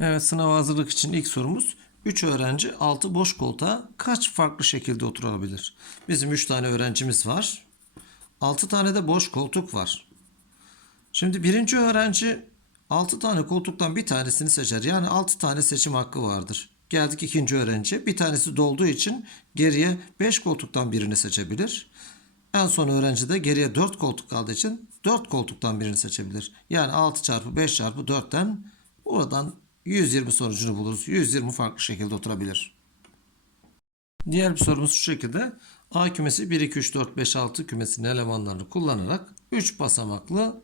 Evet sınav hazırlık için ilk sorumuz 3 öğrenci 6 boş koltuğa kaç farklı şekilde oturabilir? Bizim 3 tane öğrencimiz var. 6 tane de boş koltuk var. Şimdi birinci öğrenci 6 tane koltuktan bir tanesini seçer. Yani 6 tane seçim hakkı vardır. Geldik ikinci öğrenci. Bir tanesi dolduğu için geriye 5 koltuktan birini seçebilir. En son öğrenci de geriye 4 koltuk kaldığı için 4 koltuktan birini seçebilir. Yani 6 çarpı 5 çarpı 4'ten oradan 120 sonucunu buluruz. 120 farklı şekilde oturabilir. Diğer bir sorumuz şu şekilde. A kümesi 1, 2, 3, 4, 5, 6 kümesinin elemanlarını kullanarak 3 basamaklı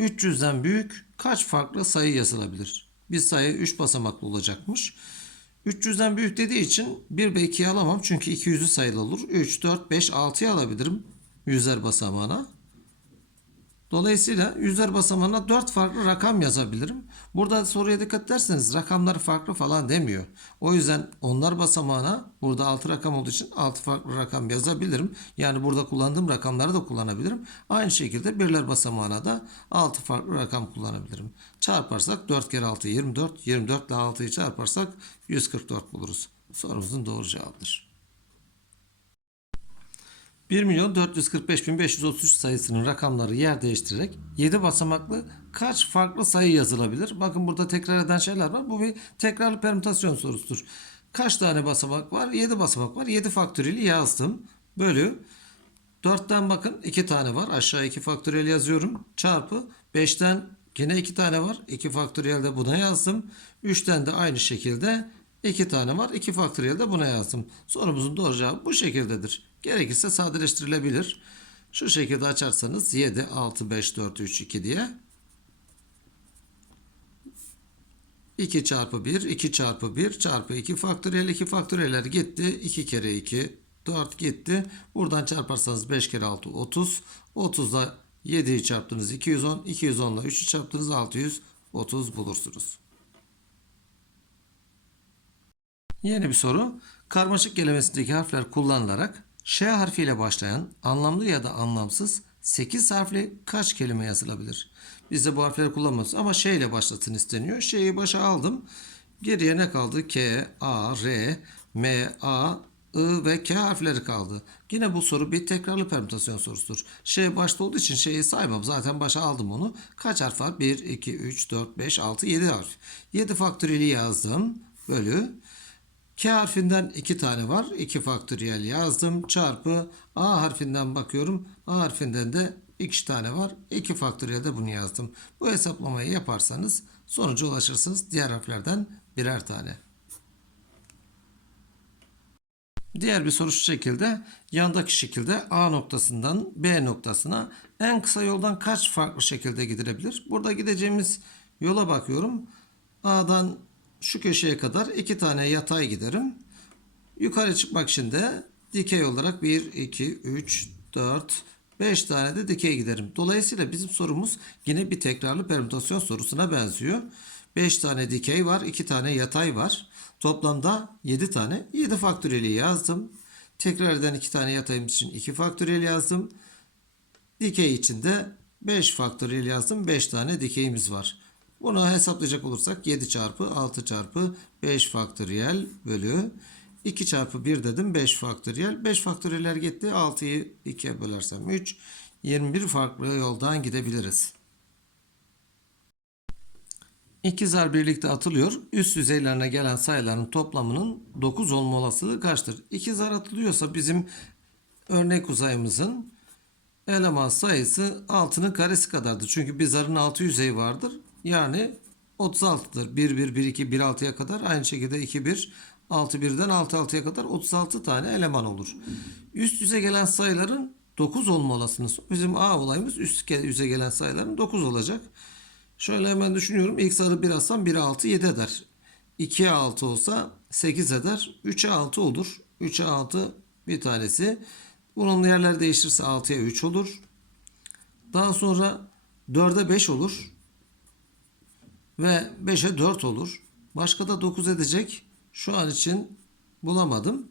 300'den büyük kaç farklı sayı yazılabilir? Bir sayı 3 basamaklı olacakmış. 300'den büyük dediği için 1 ve 2'yi alamam çünkü 200'ü sayılı olur. 3, 4, 5, 6'yı alabilirim yüzer basamağına. Dolayısıyla yüzler basamağına 4 farklı rakam yazabilirim. Burada soruya dikkat ederseniz rakamlar farklı falan demiyor. O yüzden onlar basamağına burada 6 rakam olduğu için 6 farklı rakam yazabilirim. Yani burada kullandığım rakamları da kullanabilirim. Aynı şekilde birler basamağına da 6 farklı rakam kullanabilirim. Çarparsak 4 kere 6 24. 24 ile 6'yı çarparsak 144 buluruz. Sorumuzun doğru cevabıdır. 1 milyon 445 bin 533 sayısının rakamları yer değiştirerek 7 basamaklı kaç farklı sayı yazılabilir? Bakın burada tekrar eden şeyler var. Bu bir tekrarlı permütasyon sorusudur. Kaç tane basamak var? 7 basamak var. 7 faktöriyeli yazdım. Bölü 4'ten bakın 2 tane var. Aşağı 2 faktöriyel yazıyorum. Çarpı 5'ten yine 2 tane var. 2 faktöriyel de buna yazdım. 3'ten de aynı şekilde 2 tane var. 2 faktöriyel de buna yazdım. Sorumuzun doğru cevabı bu şekildedir. Gerekirse sadeleştirilebilir. Şu şekilde açarsanız 7, 6, 5, 4, 3, 2 diye 2 çarpı 1, 2 çarpı 1 çarpı 2 faktöriyel 2 faktöriyeller gitti. 2 kere 2, 4 gitti. Buradan çarparsanız 5 kere 6, 30. 30'da 7'yi çarptınız 210. 210 ile 3'ü çarptınız 630 bulursunuz. Yeni bir soru. Karmaşık kelimesindeki harfler kullanılarak Ş harfiyle başlayan anlamlı ya da anlamsız 8 harfli kaç kelime yazılabilir? Biz de bu harfleri kullanmıyoruz ama Ş ile başlatın isteniyor. Ş'yi başa aldım. Geriye ne kaldı? K, A, R, M, A, I ve K harfleri kaldı. Yine bu soru bir tekrarlı permütasyon sorusudur. Ş başta olduğu için Ş'yi saymam. Zaten başa aldım onu. Kaç harf var? 1, 2, 3, 4, 5, 6, 7 harf. 7 faktöriyeli yazdım. Bölü. K harfinden 2 tane var. 2 faktöriyel yazdım. Çarpı A harfinden bakıyorum. A harfinden de 2 tane var. 2 faktöriyel de bunu yazdım. Bu hesaplamayı yaparsanız sonuca ulaşırsınız. Diğer harflerden birer tane. Diğer bir soru şu şekilde. Yandaki şekilde A noktasından B noktasına en kısa yoldan kaç farklı şekilde gidilebilir? Burada gideceğimiz yola bakıyorum. A'dan şu köşeye kadar iki tane yatay giderim. Yukarı çıkmak için de dikey olarak 1, 2, 3, 4, 5 tane de dikey giderim. Dolayısıyla bizim sorumuz yine bir tekrarlı permütasyon sorusuna benziyor. 5 tane dikey var, 2 tane yatay var. Toplamda 7 tane. 7 faktöriyeli yazdım. Tekrar eden 2 tane yatayımız için 2 faktöriyel yazdım. Dikey için de 5 faktöriyel yazdım. 5 tane dikeyimiz var. Bunu hesaplayacak olursak 7 çarpı 6 çarpı 5 faktöriyel bölü 2 çarpı 1 dedim 5 faktöriyel. 5 faktöriyeller gitti. 6'yı 2'ye bölersem 3. 21 farklı yoldan gidebiliriz. İkizler birlikte atılıyor. Üst yüzeylerine gelen sayıların toplamının 9 olma olasılığı kaçtır? İkizler atılıyorsa bizim örnek uzayımızın eleman sayısı 6'nın karesi kadardır. Çünkü bir zarın 6 yüzeyi vardır. Yani 36'dır. 1 1 1 2 1 6'ya kadar aynı şekilde 2 1 6 1'den 6 6'ya kadar 36 tane eleman olur. Üst yüze gelen sayıların 9 olma olasılığı. Bizim A olayımız üst yüze gelen sayıların 9 olacak. Şöyle hemen düşünüyorum. İlk sarı 1 alsam 1'e 6 7 eder. 2'ye 6 olsa 8 eder. 3'e 6 olur. 3'e 6 bir tanesi. Bunun yerler değişirse 6'ya 3 olur. Daha sonra 4'e 5 olur. Ve 5'e 4 olur. Başka da 9 edecek. Şu an için bulamadım.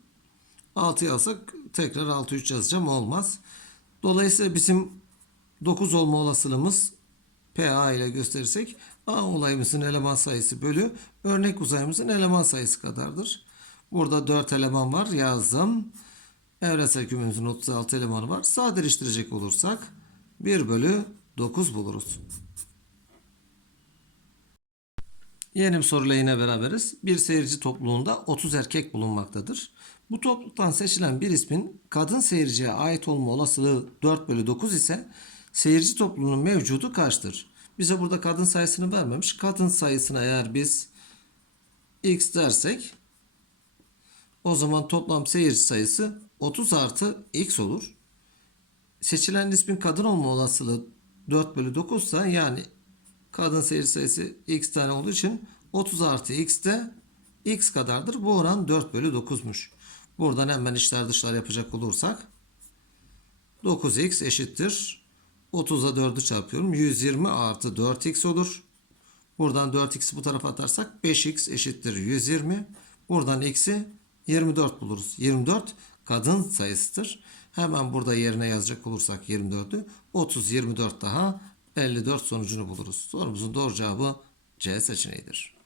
6'yı alsak tekrar 6 3 yazacağım. Olmaz. Dolayısıyla bizim 9 olma olasılığımız PA ile gösterirsek A olayımızın eleman sayısı bölü örnek uzayımızın eleman sayısı kadardır. Burada 4 eleman var yazdım. Evrensel kümemizin 36 elemanı var. Sadeleştirecek olursak 1 bölü 9 buluruz. Yeni soruyla yine beraberiz. Bir seyirci topluluğunda 30 erkek bulunmaktadır. Bu topluluktan seçilen bir ismin kadın seyirciye ait olma olasılığı 4 bölü 9 ise seyirci topluluğunun mevcudu kaçtır? Bize burada kadın sayısını vermemiş. Kadın sayısına eğer biz x dersek o zaman toplam seyirci sayısı 30 artı x olur. Seçilen ismin kadın olma olasılığı 4 bölü 9 ise yani kadın seyirci sayısı x tane olduğu için 30 artı x de x kadardır. Bu oran 4 bölü 9'muş. Buradan hemen içler dışlar yapacak olursak 9x eşittir. 30'a 4'ü çarpıyorum. 120 artı 4x olur. Buradan 4x'i bu tarafa atarsak 5x eşittir 120. Buradan x'i 24 buluruz. 24 kadın sayısıdır. Hemen burada yerine yazacak olursak 24'ü 30 24 daha 54 sonucunu buluruz. Sorumuzun doğru cevabı C seçeneğidir.